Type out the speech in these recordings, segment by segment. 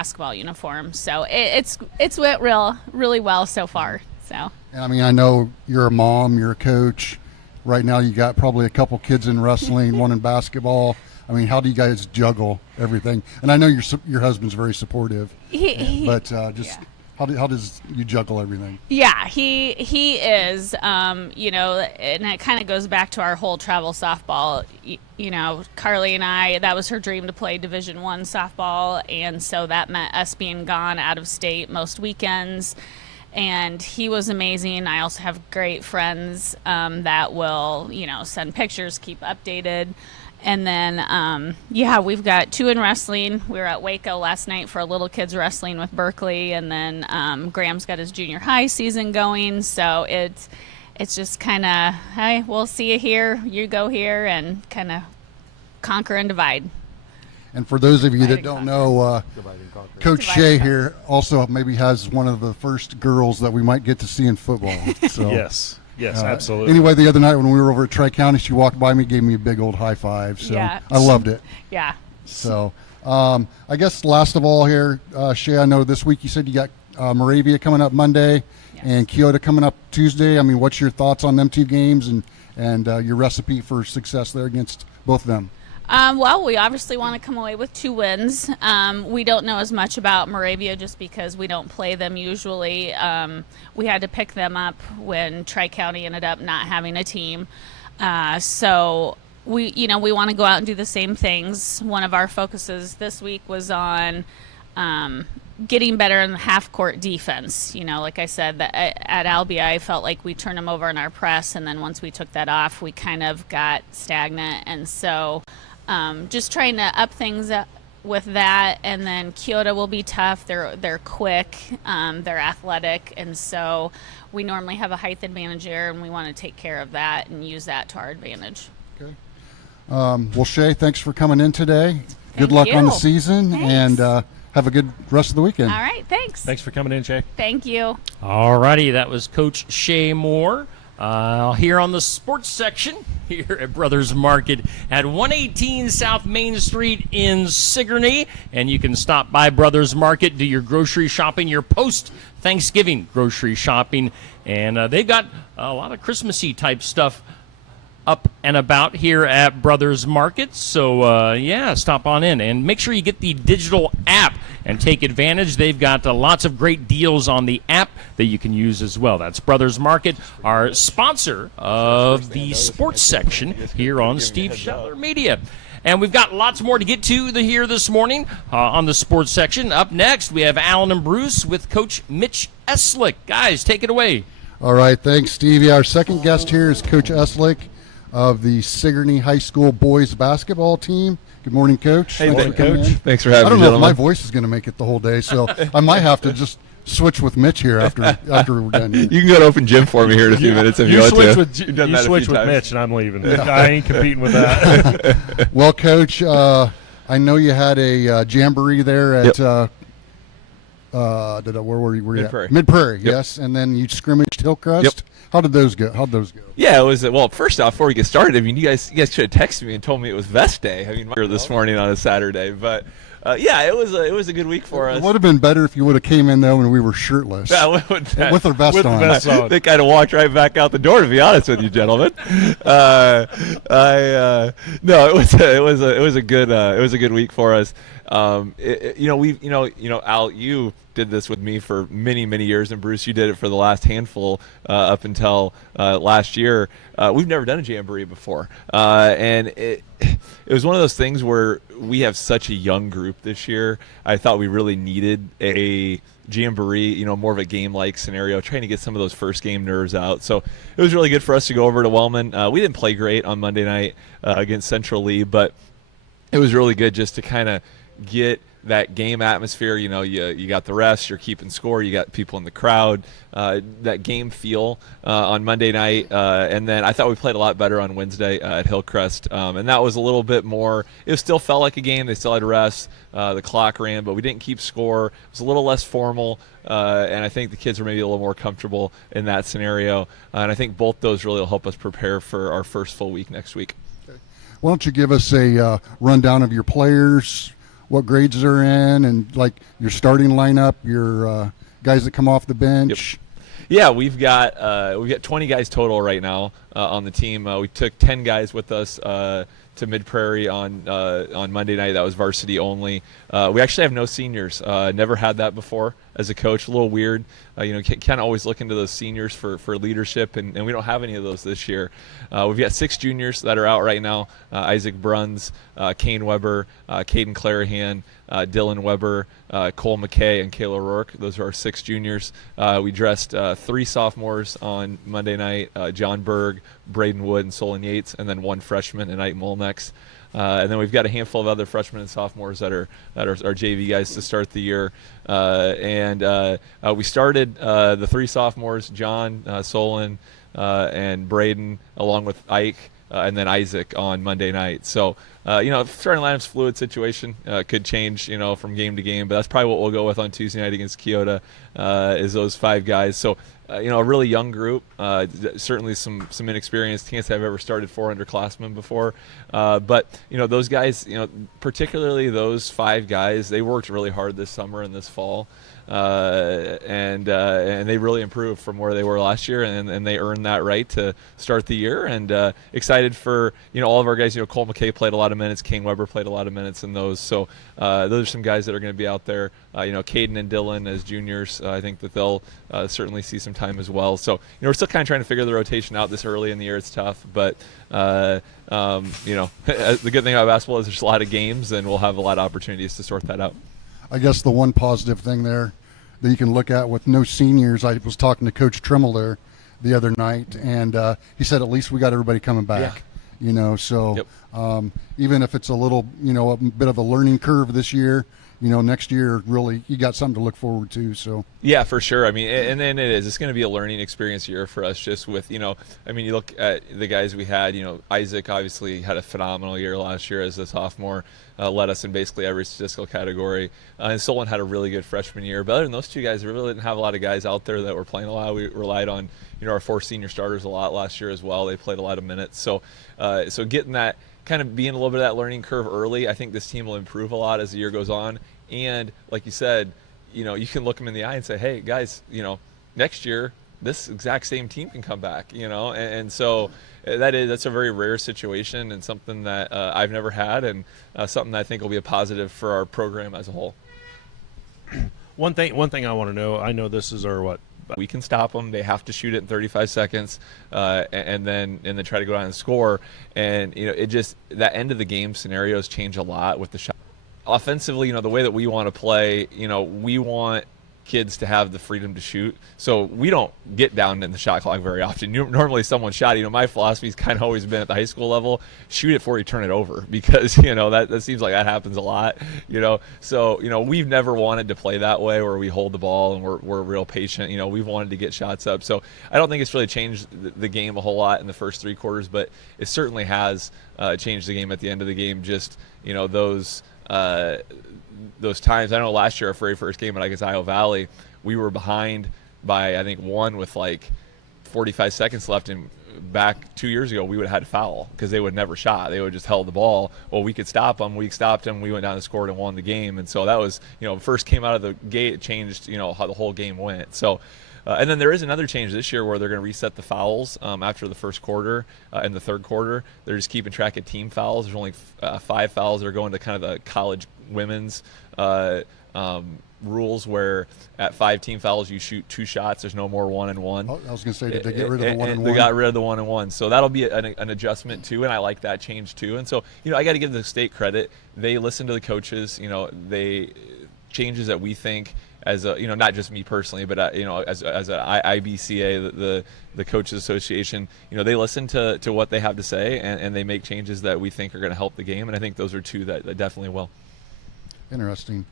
basketball uniform. So it's went really well so far. So. And I mean, I know you're a mom, you're a coach. Right now, you got probably a couple kids in wrestling, one in basketball. I mean, how do you guys juggle everything? And I know your husband's very supportive, but how does you juggle everything? Yeah, he is. And it kind of goes back to our whole travel softball. Carly and I, that was her dream to play Division I softball, and so that meant us being gone out of state most weekends. And he was amazing. I also have great friends that will, send pictures, keep updated. And then, we've got 2 in wrestling. We were at Waco last night for a little kids wrestling with Berkeley. And then Graham's got his junior high season going. So it's just kind of, hey, we'll see you here, you go here, and kind of conquer and divide. And for those of you that don't know, Coach Shea here also maybe has one of the first girls that we might get to see in football. So, yes, absolutely. Anyway, the other night when we were over at Tri-County, she walked by me, gave me a big old high five. So I loved it. Yeah. So I guess last of all here, Shea, I know this week you said you got Moravia coming up Monday and Keota coming up Tuesday. I mean, what's your thoughts on them 2 games and your recipe for success there against both of them? Well, we obviously want to come away with 2 wins. We don't know as much about Moravia just because we don't play them usually. We had to pick them up when Tri-County ended up not having a team. So we want to go out and do the same things. One of our focuses this week was on getting better in the half-court defense. Like I said, at Albia, I felt like we turned them over in our press, and then once we took that off, we kind of got stagnant. And so just trying to up things up with that. And then Keota will be tough. They're quick. They're athletic. And so we normally have a height advantage there, and we want to take care of that and use that to our advantage. Okay. Well, Shea, thanks for coming in today. Good luck on the season. Thanks. And have a good rest of the weekend. All right, thanks. Thanks for coming in, Shea. Thank you. All righty, that was Coach Shea Moore here on the sports section here at Brothers Market at 118 South Main Street in Sigourney. And you can stop by Brothers Market, do your grocery shopping, your post-Thanksgiving grocery shopping. And they've got a lot of Christmassy type stuff up and about here at Brothers Market. So, stop on in and make sure you get the digital app and take advantage. They've got lots of great deals on the app that you can use as well. That's Brothers Market, our sponsor of the sports section here on Steve Shetler Media. And we've got lots more to get to here this morning on the sports section. Up next, we have Alan and Bruce with Coach Mitch Eslick. Guys, take it away. All right, thanks, Stevie. Our second guest here is Coach Eslick of the Sigourney High School boys basketball team. Good morning, Coach. Hey, Coach. Thanks for having me, I don't know gentlemen. if my voice is going to make it the whole day, so I might have to just switch with Mitch here after we're done here. You can go to open gym for me here in a few minutes if you want to. You switch with Mitch, and I'm leaving. Yeah. I ain't competing with that. Well, Coach, I know you had a jamboree there at where were you? Mid-Prairie. Mid-Prairie, yes. And then you scrimmaged Hillcrest. Yep. How'd those go? Yeah, it was. Well, first off, before we get started, I mean, you guys should have texted me and told me it was vest day. I mean, this morning on a Saturday, but it was a good week for us. It would have been better if you would have came in though when we were shirtless. Yeah, with our vest on. I think I'd have walked right back out the door, to be honest with you, gentlemen. No, it was a good week for us. Al, you did this with me for many, many years, and Bruce, you did it for the last handful up until last year. We've never done a jamboree before, and it was one of those things where we have such a young group this year. I thought we really needed a jamboree, more of a game-like scenario, trying to get some of those first game nerves out. So it was really good for us to go over to Wellman. We didn't play great on Monday night against Central Lee, but it was really good just to kind of get that game atmosphere. You got the refs, you're keeping score, you got people in the crowd, that game feel on Monday night. And then I thought we played a lot better on Wednesday at Hillcrest. And that was a little bit more, it still felt like a game. They still had refs, the clock ran, but we didn't keep score. It was a little less formal. And I think the kids were maybe a little more comfortable in that scenario. And I think both those really will help us prepare for our first full week next week. Okay. Why don't you give us a rundown of your players, what grades they're in, and like your starting lineup, your guys that come off the bench? Yeah, we've got 20 guys total right now on the team. We took 10 guys with us to Mid Prairie on Monday night. That was varsity only. We actually have no seniors. Never had that before as a coach. A little weird. Kind of always look into those seniors for leadership, and we don't have any of those this year. We've got 6 juniors that are out right now. Isaac Bruns, Kane Weber, Caden Clarahan, Dylan Weber, Cole McKay, and Kayla Rourke. Those are our 6 juniors. We dressed 3 sophomores on Monday night, John Berg, Braden Wood, and Solon Yates, and then 1 freshman, Ike Molnex. And then we've got a handful of other freshmen and sophomores that are our JV guys to start the year. We started the 3 sophomores, John, Solon, and Braden, along with Ike, and then Isaac on Monday night. So, starting lineup's fluid situation, could change, from game to game, but that's probably what we'll go with on Tuesday night against Keota, is those 5 guys. So, a really young group, certainly some inexperienced. Can't say I've ever started 4 underclassmen before, but those guys, particularly those 5 guys, they worked really hard this summer and this fall, and they really improved from where they were last year, and they earned that right to start the year. And excited for all of our guys. Cole McKay played a lot of minutes, Kane Weber played a lot of minutes in those. So those are some guys that are going to be out there. Caden and Dylan as juniors, I think that they'll certainly see some time as well. So we're still kind of trying to figure the rotation out this early in the year. It's tough, but the good thing about basketball is there's a lot of games, and we'll have a lot of opportunities to sort that out. I guess the one positive thing there that you can look at with no seniors, I was talking to Coach Trimmel there the other night, and he said at least we got everybody coming back. So Yep. Even if it's a little, a bit of a learning curve this year, next year really you got something to look forward to. So yeah, for sure. I mean, and then it's going to be a learning experience year for us. Just with you look at the guys we had. Isaac obviously had a phenomenal year last year as a sophomore, led us in basically every statistical category. And Solon had a really good freshman year. But other than those 2 guys, we really didn't have a lot of guys out there that were playing a lot. We relied on our 4 senior starters a lot last year as well. They played a lot of minutes. So getting that, kind of being a little bit of that learning curve early, I think this team will improve a lot as the year goes on. And like you said, you can look them in the eye and say, hey guys, next year this exact same team can come back, and so that's a very rare situation, and something that I've never had, and something that I think will be a positive for our program as a whole. One thing I want to know, I know this is our what? We can stop them. They have to shoot it in 35 seconds, and then try to go down and score. And it just, that end of the game scenarios change a lot with the shot. Offensively, the way that we want to play, we want kids to have the freedom to shoot. So we don't get down in the shot clock very often. Normally someone shot, my philosophy's kind of always been at the high school level, shoot it before you turn it over, because, that seems like that happens a lot, So, we've never wanted to play that way where we hold the ball and we're real patient. We've wanted to get shots up. So I don't think it's really changed the game a whole lot in the first 3 quarters, but it certainly has changed the game at the end of the game. Just, those times. I know last year, our very first game against Iowa Valley, we were behind by, I think, 1 with like 45 seconds left, and back 2 years ago we would have had a foul because they would never shot. They would just held the ball. Well, we could stop them. We stopped them. We went down and scored and won the game. And so that was, first came out of the gate, it changed, how the whole game went. So and then there is another change this year where they're going to reset the fouls after the first quarter and the third quarter. They're just keeping track of team fouls. There's only 5 fouls that are going to kind of the college women's rules, where at 5 team fouls you shoot 2 shots. There's no more 1-and-1. Oh, I was going to say, did they get rid of the 1-and-1? They got rid of the 1-and-1. So that'll be an adjustment too, and I like that change too. And so I got to give the state credit. They listen to the coaches. They changes that we think as a, not just me personally, but as a IBCA, the Coaches Association, they listen to what they have to say, and they make changes that we think are going to help the game. And I think those are 2 that definitely will. Interesting.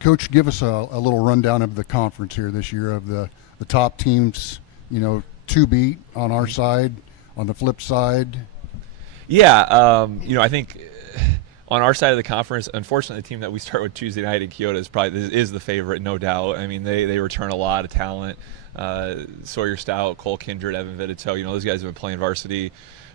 Coach, give us a little rundown of the conference here this year, of the top teams, to beat on our side, on the flip side. Yeah, I think on our side of the conference, unfortunately, the team that we start with Tuesday night in Keota is the favorite, no doubt. I mean, they return a lot of talent. Sawyer Stout, Cole Kindred, Evan Vitito, those guys have been playing varsity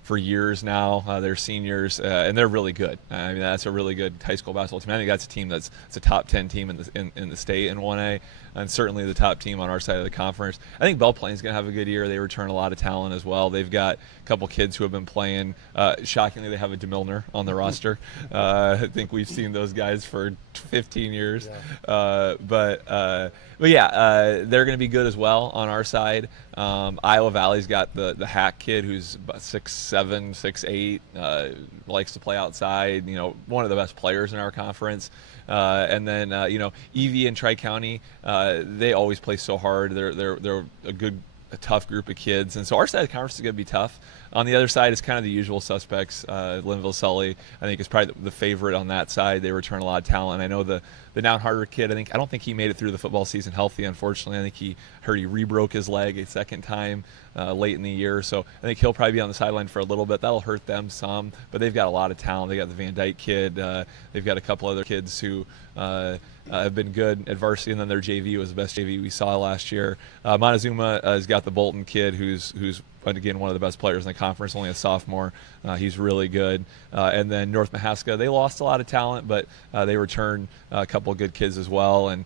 for years now. They're seniors, and they're really good. I mean, that's a really good high school basketball team. I think that's a team it's a top 10 team in the state in 1A, and certainly the top team on our side of the conference. I think Belle Plain's going to have a good year. They return a lot of talent as well. They've got a couple kids who have been playing. Shockingly, they have a DeMilner on the roster. I think we've seen those guys for 15 years. Yeah. But yeah, they're going to be good as well on our side. Iowa Valley's got the Hack kid who's about 6'7", 6'8", likes to play outside. One of the best players in our conference. And then EV and Tri-County, they always play so hard. They're a tough group of kids, and so our side of the conference is going to be tough. On the other side, it's kind of the usual suspects. Linville Sully, I think, is probably the favorite on that side. They return a lot of talent. I know the Down Harder kid, I don't think he made it through the football season healthy, unfortunately. I think he re-broke his leg a second time late in the year, so I think he'll probably be on the sideline for a little bit. That'll hurt them some, but they've got a lot of talent. They got the Van Dyke kid. They've got a couple other kids who have been good at varsity, and then their JV was the best JV we saw last year. Montezuma has got the Bolton kid who's again one of the best players in the conference, only a sophomore. He's really good. And then North Mahaska, they lost a lot of talent, but they returned a couple of good kids as well. And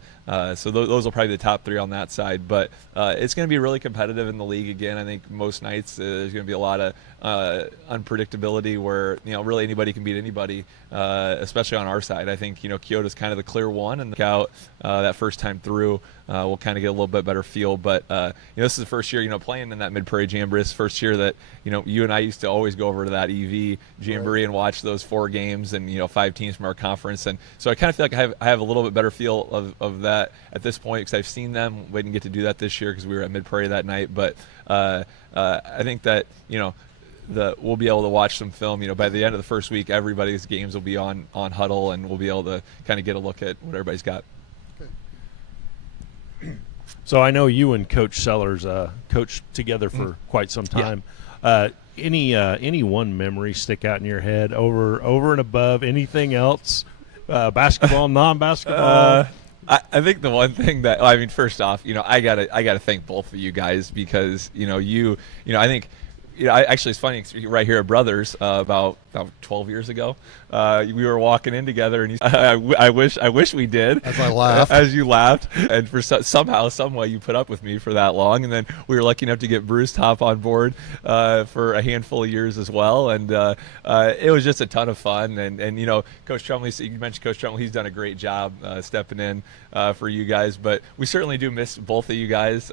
so those will probably be the top three on that side. But it's going to be really competitive in the league again. I think most nights there's going to be a lot of unpredictability where really anybody can beat anybody, especially on our side. I think Kyoto's kind of the clear one, and out that first time through we'll kind of get a little bit better feel. But this is the first year playing in that Mid-Prairie Jamboree. First year that you and I used to always go over to that EV Jamboree and watch those 4 games and 5 teams from our conference, and so I kind of feel like I have a little bit better feel of that at this point because I've seen them. We didn't get to do that this year because we were at Mid-Prairie that night, but I think that we'll be able to watch some film. By the end of the first week, everybody's games will be on Huddle, and we'll be able to kind of get a look at what everybody's got. So I know you and Coach Sellers coached together for quite some time. Yeah. Any one memory stick out in your head over and above anything else? Basketball, non-basketball? I think the one thing that first off, I gotta thank both of you guys because I think. Actually, it's funny. Right here at Brothers, about 12 years ago, we were walking in together, and I wish we did. As I laughed, as you laughed, and for somehow, some way, you put up with me for that long, and then we were lucky enough to get Bruce Top on board for a handful of years as well, and it was just a ton of fun. And Coach Trumley, you mentioned Coach Trumley, he's done a great job stepping in for you guys, but we certainly do miss both of you guys.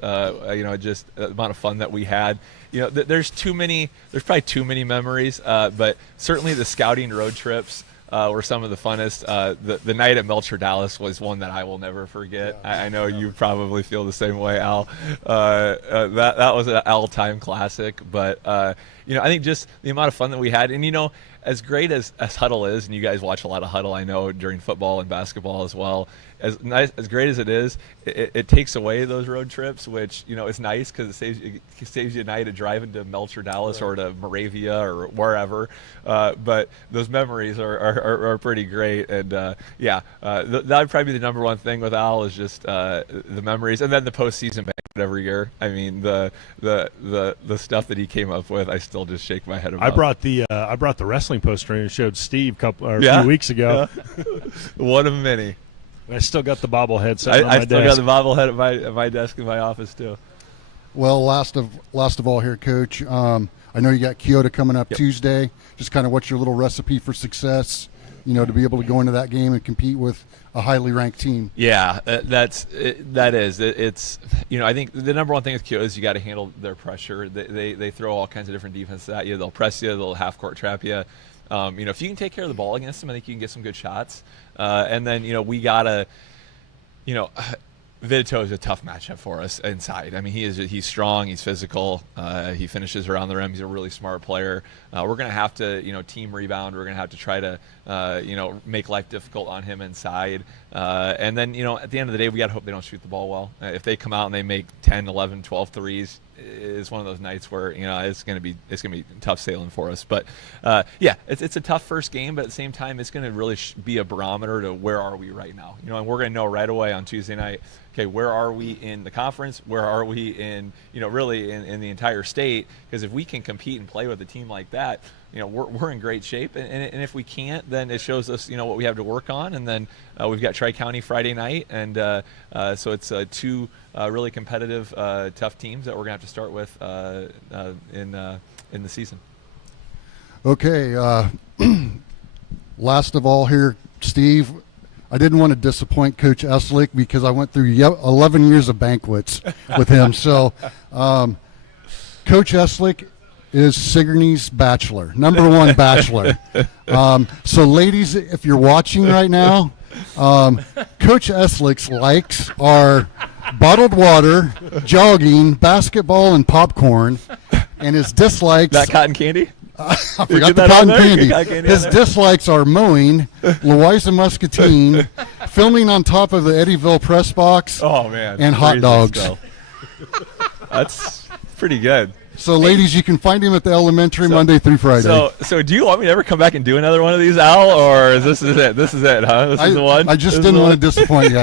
Just the amount of fun that we had. There's probably too many memories, but certainly the scouting road trips were some of the funnest. The night at Melcher Dallas was one that I will never forget. Yeah, I know you probably feel the same way, Al. That was an all-time classic, but I think just the amount of fun that we had, and as great as Huddle is, and you guys watch a lot of Huddle, I know, during football and basketball as well. As great as it is, it takes away those road trips, which is nice because it saves you a night of driving to Melcher, Dallas, or to Moravia or wherever. But those memories are pretty great, and that would probably be the number one thing with Al is just the memories, and then the postseason banquet every year. I mean the stuff that he came up with, I still just shake my head about. I brought the wrestling poster and showed Steve a few weeks ago. One of many. I still got the bobblehead sitting on my desk. I still got the bobblehead at my desk in my office too. Well, last of all here, Coach. I know you got Kyoto coming up Tuesday. Just kind of what's your little recipe for success? To be able to go into that game and compete with a highly ranked team. Yeah, it's. I think the number one thing with Kyoto is you got to handle their pressure. They throw all kinds of different defenses at you. They'll press you. They'll half court trap you. If you can take care of the ball against them, I think you can get some good shots. And then, we got to, Vidito is a tough matchup for us inside. I mean, he's strong, he's physical, he finishes around the rim, he's a really smart player. We're going to have to, team rebound. We're going to have to try to, make life difficult on him inside. And then, at the end of the day, we got to hope they don't shoot the ball well. If they come out and they make 10, 11, 12 threes, it's one of those nights where it's going to be tough sailing for us. But it's a tough first game, but at the same time, it's going to really be a barometer to where are we right now. And we're going to know right away on Tuesday night. okay, where are we in the conference? Where are we in, really in the entire state? Because if we can compete and play with a team like that, we're in great shape. And if we can't, then it shows us, what we have to work on. And then we've got Tri-County Friday night. And so it's two really competitive, tough teams that we're going to have to start with in the season. Okay. Last of all here, Steve, I didn't want to disappoint Coach Eslick because I went through 11 years of banquets with him. So Coach Eslick is Sigourney's bachelor, number one bachelor. So ladies, if you're watching right now, Coach Eslick's likes are bottled water, jogging, basketball, and popcorn. And his dislikes... That cotton candy? I forgot the cotton candy. His dislikes are mowing, Louisa Muscatine, filming on top of the Eddyville press box, Oh, man. and hot Raisins, dogs. though. That's pretty good. So, ladies, you can find him at the elementary Monday through Friday. So do you want me to ever come back and do another one of these, Al, or this is it? This is it, huh? This is the one? I just This is didn't the want one? to disappoint you.